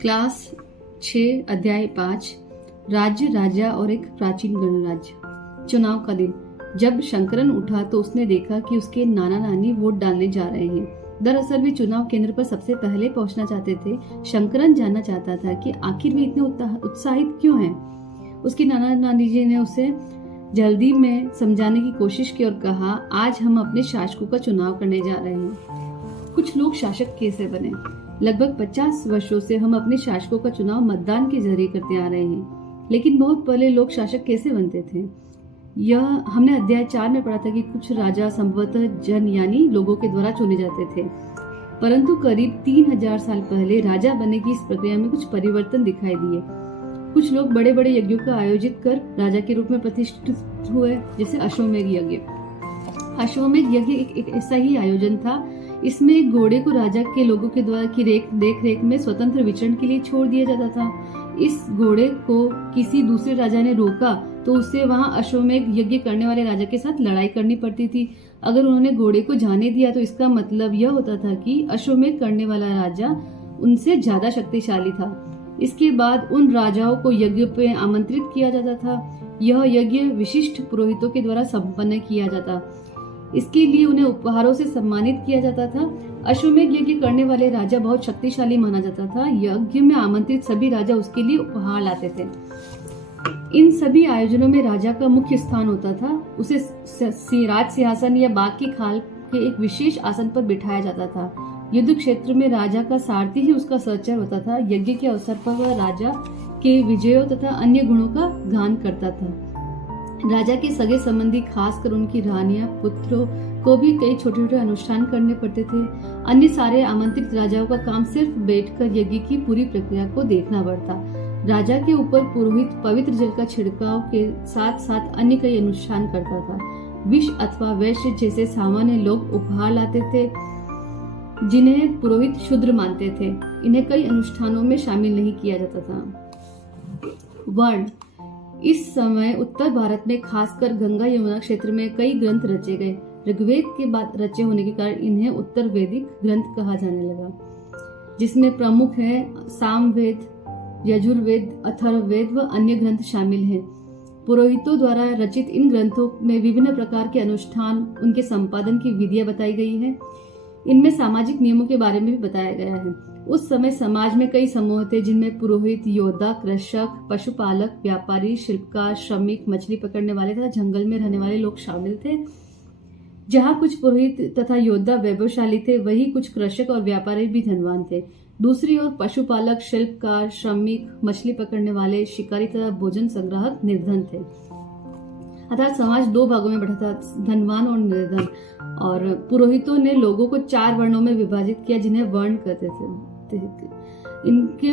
Class 6 अध्याय 5 राज्य, राजा और एक प्राचीन गणराज्य। चुनाव का दिन। जब शंकरन उठा तो उसने देखा कि उसके नाना नानी वोट डालने जा रहे हैं। दरअसल वे चुनाव केंद्र पर सबसे पहले पहुंचना चाहते थे। शंकरन जानना चाहता था कि आखिर वे इतने उत्साहित क्यों हैं। उसकी नाना नानी जी ने उसे जल्दी में समझाने की कोशिश की और कहा, आज हम अपने शासकों का चुनाव करने जा रहे हैं। कुछ लोग शासक कैसे बने? लगभग 50 वर्षों से हम अपने शासकों का चुनाव मतदान के जरिए करते आ रहे हैं, लेकिन बहुत पहले लोग शासक कैसे बनते थे? यह हमने अध्याय 4 में पढ़ा था कि कुछ राजा संभवतः जन यानी लोगों के द्वारा चुने जाते थे, परंतु करीब 3000 साल पहले राजा बनने की इस प्रक्रिया में कुछ परिवर्तन दिखाई दिए। कुछ लोग बड़े बड़े यज्ञों का आयोजित कर राजा के रूप में प्रतिष्ठित हुए, जैसे अश्वमेध यज्ञ। अश्वमेध यज्ञ एक ऐसा ही आयोजन था। इसमें एक घोड़े को राजा के लोगों के द्वारा की देख रेख में स्वतंत्र विचरण के लिए छोड़ दिया जाता था। इस घोड़े को किसी दूसरे राजा ने रोका तो उसे वहां अश्वमेध यज्ञ करने वाले राजा के साथ लड़ाई करनी पड़ती थी। अगर उन्होंने घोड़े को जाने दिया तो इसका मतलब यह होता था कि अश्वमेध करने वाला राजा उनसे ज्यादा शक्तिशाली था। इसके बाद उन राजाओं को यज्ञ पे आमंत्रित किया जाता था। यह यज्ञ विशिष्ट पुरोहितों के द्वारा संपन्न किया जाता। इसके लिए उन्हें उपहारों से सम्मानित किया जाता था। अश्वमेध यज्ञ करने वाले राजा बहुत शक्तिशाली माना जाता था। यज्ञ में आमंत्रित सभी राजा उसके लिए उपहार लाते थे। इन सभी आयोजनों में राजा का मुख्य स्थान होता था। उसे राज सिंहासन या बाघ की खाल के एक विशेष आसन पर बिठाया जाता था। युद्ध क्षेत्र में राजा का सारथी ही उसका सहचर होता था। यज्ञ के अवसर पर वह राजा के विजयों तथा अन्य गुणों का गान करता था। राजा के सगे संबंधी, खासकर उनकी रानियां, पुत्रों को भी कई छोटे छोटे अनुष्ठान करने पड़ते थे। अन्य सारे आमंत्रित राजाओं का काम सिर्फ बैठकर यज्ञ की पूरी प्रक्रिया को देखना पड़ता। राजा के ऊपर पुरोहित पवित्र जल का छिड़काव के साथ साथ अन्य कई अनुष्ठान करता था। विष अथवा वैश्य जैसे सामान्य लोग उपहार लाते थे, जिन्हें पुरोहित शूद्र मानते थे। इन्हें कई अनुष्ठानों में शामिल नहीं किया जाता था। वर्ण। इस समय उत्तर भारत में खासकर गंगा यमुना क्षेत्र में कई ग्रंथ रचे गए। ऋग्वेद के बाद रचे होने के कारण इन्हें उत्तर वैदिक ग्रंथ कहा जाने लगा, जिसमें प्रमुख है सामवेद, यजुर्वेद, अथर्ववेद व अन्य ग्रंथ शामिल हैं। पुरोहितों द्वारा रचित इन ग्रंथों में विभिन्न प्रकार के अनुष्ठान, उनके संपादन की विधियां बताई गई है। इनमें सामाजिक नियमों के बारे में भी बताया गया है। उस समय समाज में कई समूह थे, जिनमें पुरोहित, योद्धा, कृषक, पशुपालक, व्यापारी, शिल्पकार, श्रमिक, मछली पकड़ने वाले तथा जंगल में रहने वाले लोग शामिल थे। जहाँ कुछ पुरोहित तथा योद्धा वैभवशाली थे, वही कुछ कृषक और व्यापारी भी धनवान थे। दूसरी ओर पशुपालक, शिल्पकार, श्रमिक, मछली पकड़ने वाले, शिकारी तथा भोजन संग्राहक निर्धन थे। अर्थात समाज दो भागों में बटा था, धनवान और निर्धन। और पुरोहितों ने लोगों को 4 वर्णों में विभाजित किया, जिन्हें वर्ण कहते थे।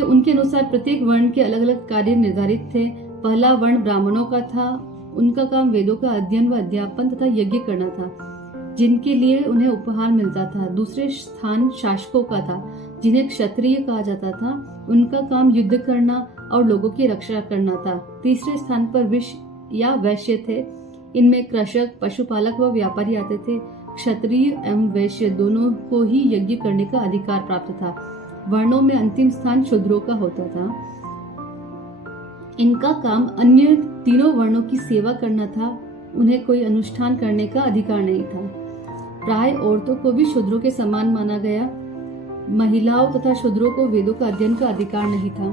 उनके अनुसार प्रत्येक वर्ण के अलग अलग कार्य निर्धारित थे। पहला वर्ण ब्राह्मणों का था। उनका काम वेदों का अध्ययन व अध्यापन तथा यज्ञ करना था, जिनके लिए उन्हें उपहार मिलता था। दूसरे स्थान शासकों का था, जिन्हें क्षत्रिय कहा जाता था। उनका काम युद्ध करना और लोगों की रक्षा करना था। तीसरे स्थान पर विष या वैश्य थे। इनमें कृषक, पशुपालक व व्यापारी आते थे। क्षत्रिय एवं वैश्य दोनों को ही यज्ञ करने का अधिकार प्राप्त था। वर्णों में अंतिम स्थान शूद्रों का होता था। इनका काम अन्य तीनों वर्णों की सेवा करना था। उन्हें कोई अनुष्ठान करने का अधिकार नहीं था। प्राय औरतों को भी शूद्रों के समान माना गया। महिलाओं तथा शूद्रों को वेदों का अध्ययन का अधिकार नहीं था।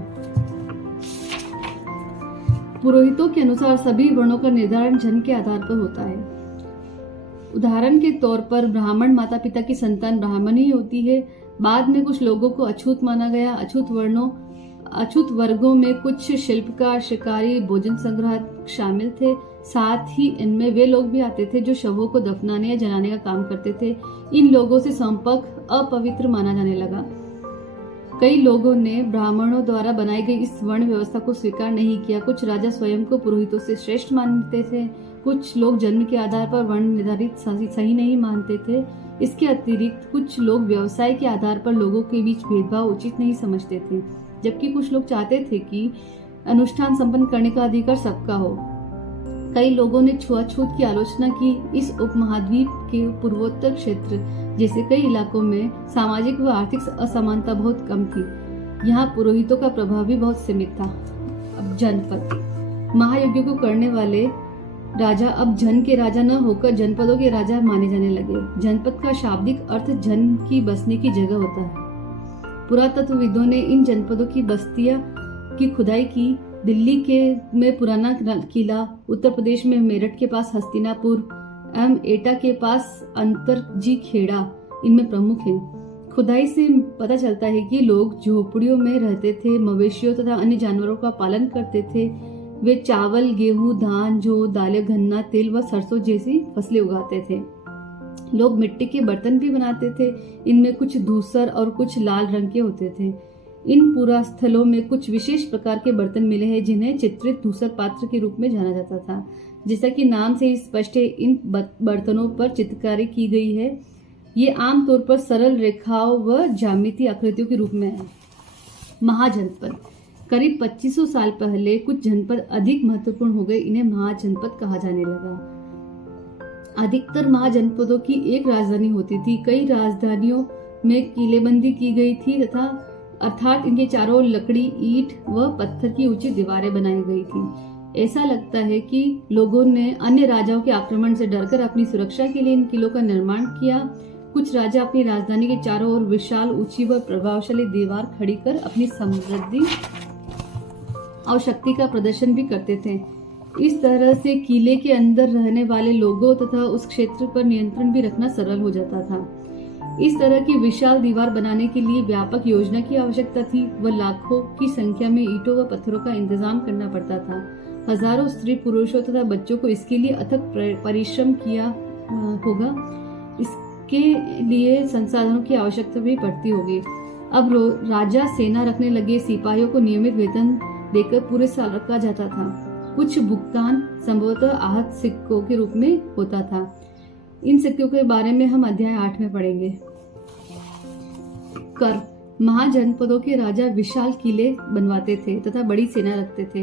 पुरोहितों के अनुसार सभी वर्णों का निर्धारण जन्म के आधार पर होता है। उदाहरण के तौर पर ब्राह्मण माता पिता की संतान ब्राह्मण ही होती है। बाद में कुछ लोगों को अछूत माना गया। अछूत वर्गों में कुछ शिल्पकार, शिकारी, भोजन संग्राहक शामिल थे। साथ ही इनमें वे लोग भी आते थे जो शवों को दफनाने या जलाने का काम करते थे। इन लोगों से संपर्क अपवित्र माना जाने लगा। कई लोगों ने ब्राह्मणों द्वारा बनाई गई इस वर्ण व्यवस्था को स्वीकार नहीं किया। कुछ राजा स्वयं को पुरोहितों से श्रेष्ठ मानते थे। कुछ लोग जन्म के आधार पर वर्ण निर्धारित सही नहीं मानते थे। इसके अतिरिक्त कुछ लोग व्यवसाय के आधार पर लोगों के बीच भेदभाव उचित नहीं समझते थे, जबकि कुछ लोग चाहते थे कि अनुष्ठान संपन्न करने का अधिकार सबका हो। कई लोगों ने छुआछूत की आलोचना की। इस उपमहाद्वीप के पूर्वोत्तर क्षेत्र जैसे कई इलाकों में सामाजिक व आर्थिक असमानता बहुत कम थी। यहाँ पुरोहितों का प्रभाव भी बहुत सीमित था। अब जनपद, महायज्ञों को करने वाले राजा अब जन के राजा न होकर जनपदों के राजा माने जाने लगे। जनपद का शाब्दिक अर्थ जन की बसने की जगह होता है। पुरातत्वविदों ने इन जनपदों की बस्तियां की खुदाई की। दिल्ली में पुराना किला, उत्तर प्रदेश में मेरठ के पास हस्तिनापुर एवं एटा के पास अंतरजी खेड़ा इनमें प्रमुख हैं। खुदाई से पता चलता है कि लोग झोपड़ियों में रहते थे, मवेशियों तथा अन्य जानवरों का पालन करते थे। वे चावल, गेहूं, धान, जौ, दालें, गन्ना, तिल व सरसों जैसी फसलें उगाते थे। लोग मिट्टी के बर्तन भी बनाते थे। इनमें कुछ धूसर और कुछ लाल रंग के होते थे। इन पुरास्थलों में कुछ विशेष प्रकार के बर्तन मिले हैं जिन्हें चित्रित धूसर पात्र के रूप में जाना जाता था। जैसा कि नाम से ही स्पष्ट है, इन बर्तनों पर चित्रकारी की गई है। ये आमतौर पर सरल रेखाओं व ज्यामितीय आकृतियों के रूप में है। महाजनपद, करीब 2500 साल पहले कुछ जनपद अधिक महत्वपूर्ण हो गए। इन्हें महाजनपद कहा जाने लगा। अधिकतर महाजनपदों की एक राजधानी होती थी। कई राजधानियों में किलेबंदी की गई थी तथा अर्थात इनके चारों ओर लकड़ी, ईंट व पत्थर की ऊंची दीवारें बनाई गई थी। ऐसा लगता है कि लोगों ने अन्य राजाओं के आक्रमण से डरकर अपनी सुरक्षा के लिए इन किलों का निर्माण किया। कुछ राजा अपनी राजधानी के चारों ओर विशाल, ऊंची व प्रभावशाली दीवार खड़ी कर अपनी समृद्धि और शक्ति का प्रदर्शन भी करते थे। इस तरह से किले के अंदर रहने वाले लोगों तथा उस क्षेत्र पर नियंत्रण भी रखना सरल हो जाता था। इस तरह की विशाल दीवार बनाने के लिए व्यापक योजना की आवश्यकता थी व लाखों की संख्या में ईंटों व पत्थरों का इंतजाम करना पड़ता था। हजारों स्त्री पुरुषों तथा बच्चों को इसके लिए अथक परिश्रम किया होगा। इसके लिए संसाधनों की आवश्यकता भी पड़ती होगी। अब राजा सेना रखने लगे। सिपाहियों को नियमित वेतन देकर पूरे साल रखा जाता था। कुछ भुगतान संभवतः आहत सिक्कों के रूप में होता था। इन सिक्कों के बारे में हम अध्याय 8 में पढ़ेंगे। कर, महाजनपदों के राजा विशाल किले बनवाते थे तथा बड़ी सेना रखते थे,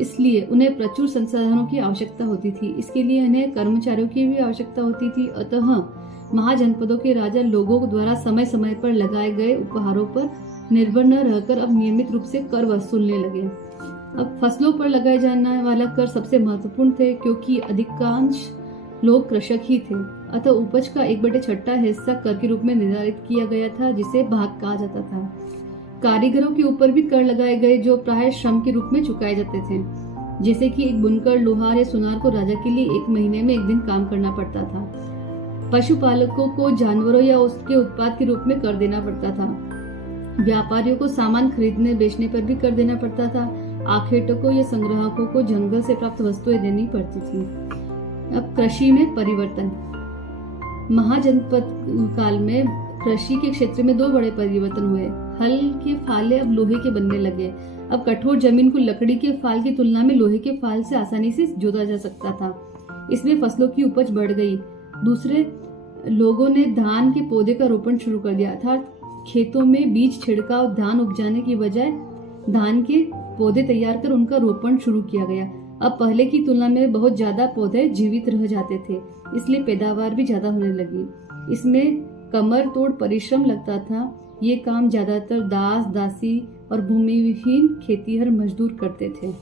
इसलिए उन्हें प्रचुर संसाधनों की आवश्यकता होती थी। इसके लिए उन्हें कर्मचारियों की भी आवश्यकता होती थी। अतः महाजनपदों के राजा लोगों द्वारा समय समय पर लगाए गए उपहारों पर निर्भर न रहकर अब नियमित रूप से कर वसूलने लगे। अब फसलों पर लगाए जाने वाला कर सबसे महत्वपूर्ण थे, क्योंकि अधिकांश लोग कृषक ही थे। अतः उपज का 1/6 हिस्सा कर के रूप में निर्धारित किया गया था, जिसे भाग कहा जाता था। कारीगरों के ऊपर भी कर लगाए गए, जो प्राय श्रम के रूप में चुकाए जाते थे। जैसे कि एक बुनकर, लोहार या सुनार को राजा के लिए 1 महीने में 1 दिन काम करना पड़ता था। पशुपालकों को जानवरों या उसके उत्पाद के रूप में कर देना पड़ता था। व्यापारियों को सामान खरीदने बेचने पर भी कर देना पड़ता था। आखेटकों या संग्राहकों को जंगल से प्राप्त वस्तुएं देनी पड़ती थी। अब कृषि में परिवर्तन। महाजनपद काल में कृषि के क्षेत्र में 2 बड़े परिवर्तन हुए। हल के फाले अब लोहे के बनने लगे। अब कठोर जमीन को लकड़ी के फाल की तुलना में लोहे के फाल से आसानी से जोता जा सकता था। इसमें फसलों की उपज बढ़ गई। दूसरे, लोगों ने धान के पौधे का रोपण शुरू कर दिया, अर्थात खेतों में बीज छिड़काव धान उपजाने की बजाय धान के पौधे तैयार कर उनका रोपण शुरू किया गया। अब पहले की तुलना में बहुत ज्यादा पौधे जीवित रह जाते थे, इसलिए पैदावार भी ज्यादा होने लगी। इसमें कमर तोड़ परिश्रम लगता था। ये काम ज्यादातर दास, दासी और भूमिहीन खेतीहर मजदूर करते थे।